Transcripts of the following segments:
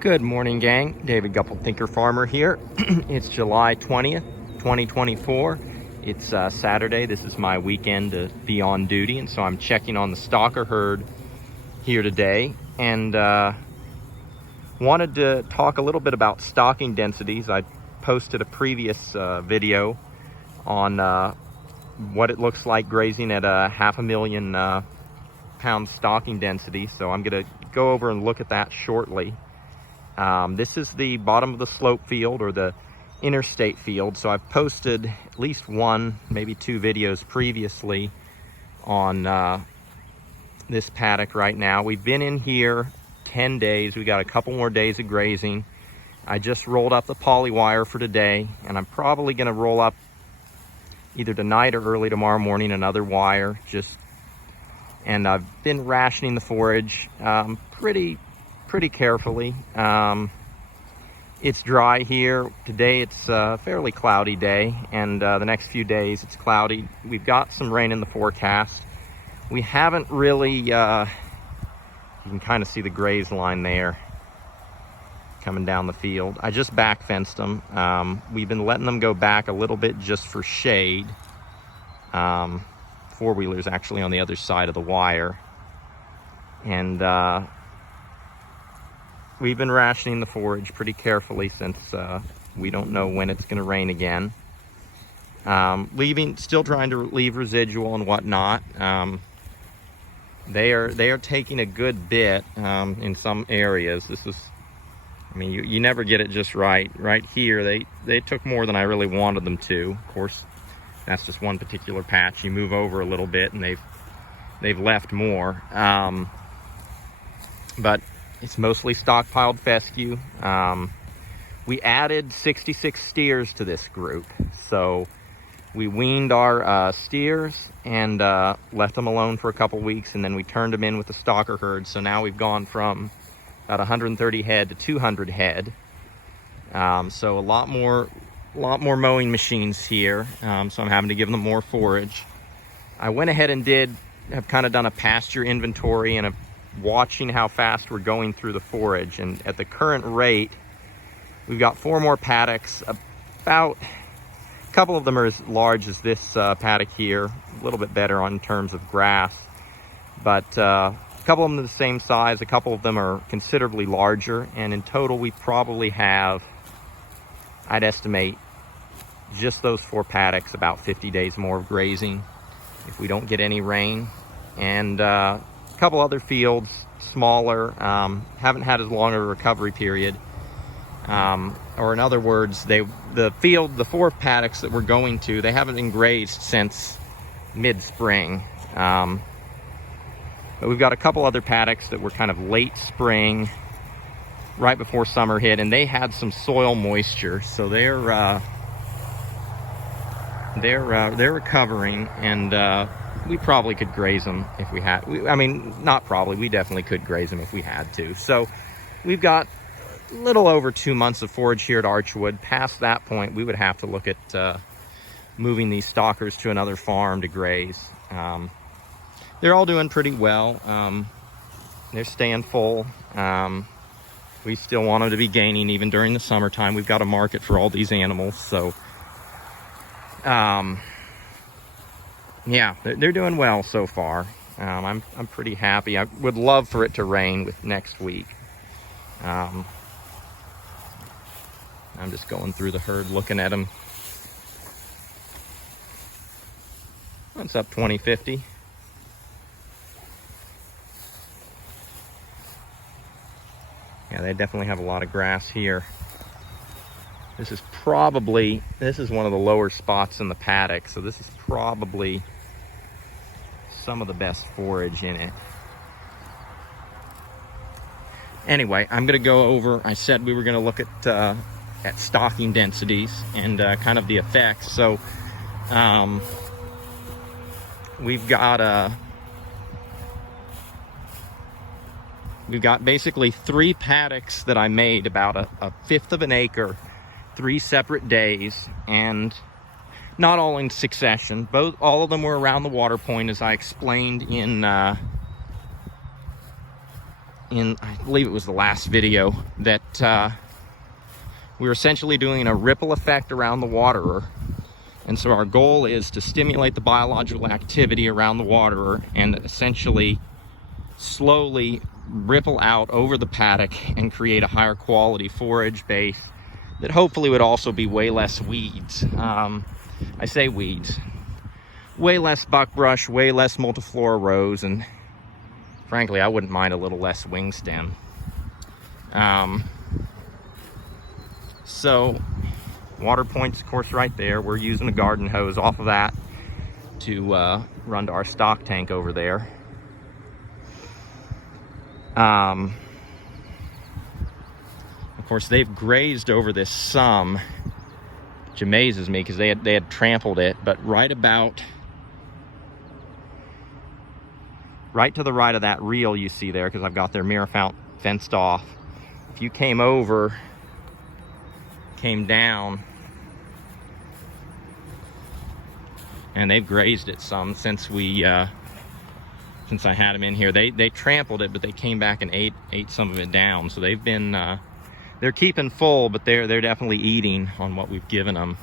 Good morning, gang. David Gupple, Thinker Farmer here. It's July 20th, 2024. It's Saturday. This is my weekend to be on duty, and so I'm checking on the stocker herd here today, and wanted to talk a little bit about stocking densities. I posted a previous video on what it looks like grazing at a 500,000 pound stocking density, so I'm going to go over and look at that shortly. This is the bottom of the slope field, or the interstate field. So I've posted at least one, maybe two videos previously on this paddock right now. We've been in here 10 days. We got a couple more days of grazing. I just rolled up the poly wire for today, and I'm probably going to roll up either tonight or early tomorrow morning another wire. And I've been rationing the forage pretty carefully. It's dry here. Today it's a fairly cloudy day, and the next few days it's cloudy. We've got some rain in the forecast. We haven't really, you can kind of see the graze line there coming down the field. I just back fenced them. We've been letting them go back a little bit just for shade. Four-wheeler's actually on the other side of the wire. And we've been rationing the forage pretty carefully since we don't know when it's going to rain again. Still trying to leave residual and whatnot. They are taking a good bit in some areas. You never get it just right. Right here, they took more than I really wanted them to. Of course, that's just one particular patch. You move over a little bit, and they've left more. But it's mostly stockpiled fescue. We added 66 steers to this group. So we weaned our steers and left them alone for a couple weeks, and then we turned them in with the stocker herd. So now we've gone from about 130 head to 200 head. So a lot more mowing machines here. So I'm having to give them more forage. I went ahead and have kind of done a pasture inventory and watching how fast we're going through the forage, and at the current rate we've got 4 more paddocks. About a couple of them are as large as this paddock here, a little bit better in terms of grass, but a couple of them are the same size. A couple of them are considerably larger, and in total we probably have, I'd estimate, just those 4 paddocks about 50 days more of grazing if we don't get any rain. And couple other fields, smaller, haven't had as long of a recovery period, or in other words, the 4 paddocks that we're going to, they haven't been grazed since mid-spring. But we've got a couple other paddocks that were kind of late spring, right before summer hit, and they had some soil moisture, so they're recovering, and we probably could graze them if we had. Not probably, we definitely could graze them if we had to. So we've got a little over 2 months of forage here at Archwood. Past that point, we would have to look at moving these stockers to another farm to graze. They're all doing pretty well. They're staying full. We still want them to be gaining even during the summertime. We've got a market for all these animals, so yeah, they're doing well so far. I'm pretty happy. I would love for it to rain with next week. I'm just going through the herd looking at them. It's up 20-50. Yeah, they definitely have a lot of grass here. This is one of the lower spots in the paddock, so this is probably some of the best forage in it. Anyway, I'm going to go over, I said we were going to look at stocking densities and kind of the effects. So we've got basically 3 paddocks that I made, about a fifth of an acre, 3 separate days, and not all in succession. All of them were around the water point, as I explained in in, I believe it was the last video, that we're essentially doing a ripple effect around the waterer. And so our goal is to stimulate the biological activity around the waterer and essentially slowly ripple out over the paddock and create a higher quality forage base that hopefully would also be way less weeds. I say weeds. Way less buckbrush, way less multiflora rows, and frankly, I wouldn't mind a little less wing stem. So, water point's of course right there. We're using a garden hose off of that to run to our stock tank over there. Of course, they've grazed over this some, which amazes me because they had trampled it, but right to the right of that reel you see there, because I've got their mirror fount fenced off. If you came down, and they've grazed it some since I had them in here. They trampled it, but they came back and ate some of it down. So they've been they're keeping full, but they're definitely eating on what we've given them.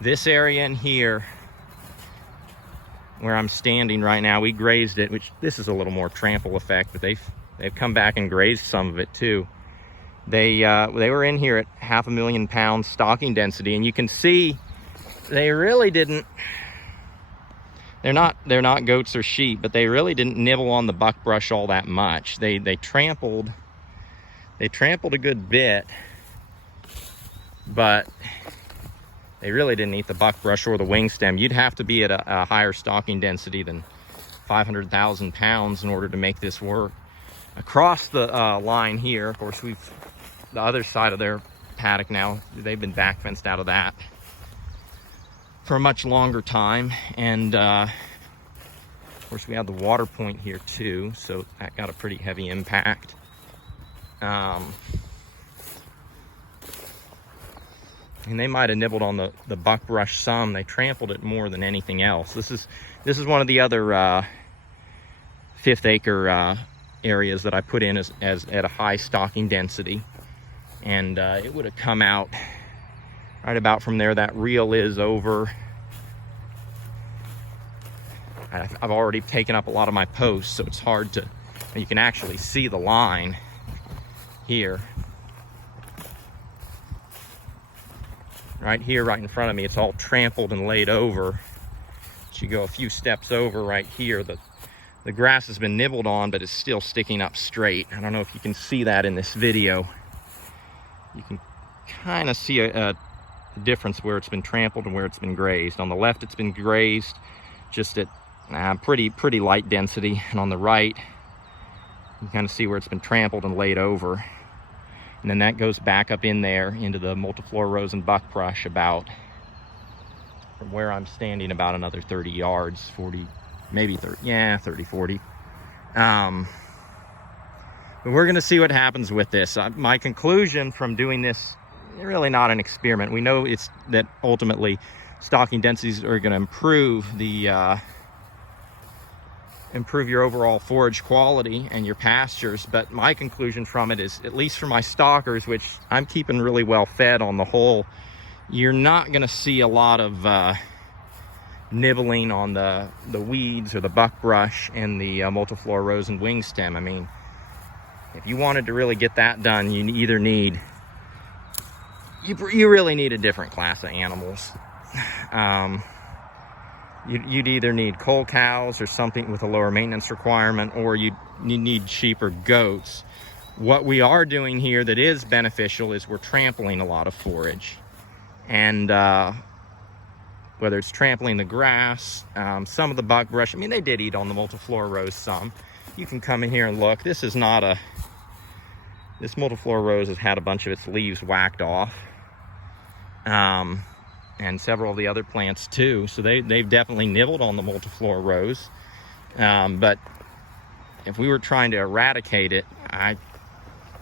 This area in here, where I'm standing right now, we grazed it, which this is a little more trample effect, but they've come back and grazed some of it too. They were in here at 500,000 pounds stocking density, and you can see they really didn't. They're not goats or sheep, but they really didn't nibble on the buckbrush all that much. They trampled a good bit, but they really didn't eat the buckbrush or the wing stem. You'd have to be at a higher stocking density than 500,000 pounds in order to make this work. Across the line here, of course, the other side of their paddock now, they've been back fenced out of that for a much longer time. And of course, we have the water point here too, so that got a pretty heavy impact. And they might have nibbled on the buckbrush some. They trampled it more than anything else. This is one of the other 5th acre areas that I put in as at a high stocking density, and it would have come out right about from there. That reel is over. I've already taken up a lot of my posts, so it's hard to, you can actually see the line here. Right here, right in front of me, it's all trampled and laid over. But you go a few steps over right here, the grass has been nibbled on, but it's still sticking up straight. I don't know if you can see that in this video. You can kind of see a difference where it's been trampled and where it's been grazed. On the left, it's been grazed just at pretty light density, and on the right, you can kind of see where it's been trampled and laid over. And then that goes back up in there into the multiflora rows and buckbrush about, from where I'm standing, about another 30 yards, 40, maybe 30, yeah, 30, 40. But we're gonna see what happens with this. My conclusion from doing this, really not an experiment. We know it's that ultimately stocking densities are gonna improve improve your overall forage quality and your pastures, but my conclusion from it is, at least for my stockers, which I'm keeping really well fed on the whole, you're not going to see a lot of nibbling on the weeds or the buckbrush and the multiflora rows and wing stem. I mean, if you wanted to really get that done, you either need, you really need a different class of animals. You'd either need cull cows or something with a lower maintenance requirement, or you need sheep or goats. What we are doing here that is beneficial is we're trampling a lot of forage. And whether it's trampling the grass, some of the buckbrush, I mean, they did eat on the multiflora rows some. You can come in here and look. This is not this multiflora rose has had a bunch of its leaves whacked off. And several of the other plants too. So they've definitely nibbled on the multiflora rows. But if we were trying to eradicate it,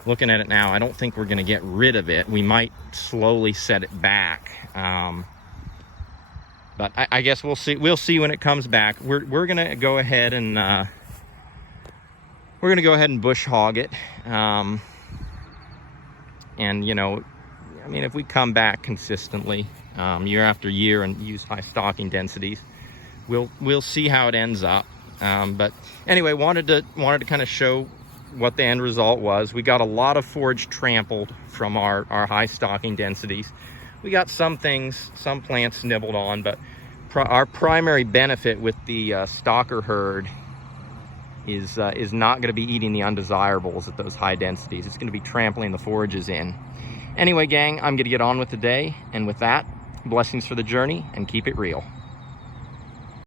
looking at it now, I don't think we're gonna get rid of it. We might slowly set it back. But I guess we'll see when it comes back. We're gonna go ahead and we're gonna go ahead and bush hog it. And you know, I mean, if we come back consistently year after year and use high stocking densities, we'll see how it ends up. But anyway, wanted to kind of show what the end result was. We got a lot of forage trampled from our high stocking densities. We got some things, some plants nibbled on, but our primary benefit with the stalker herd is not going to be eating the undesirables at those high densities. It's going to be trampling the forages in. Anyway, gang, I'm going to get on with the day, and with that, blessings for the journey, and keep it real.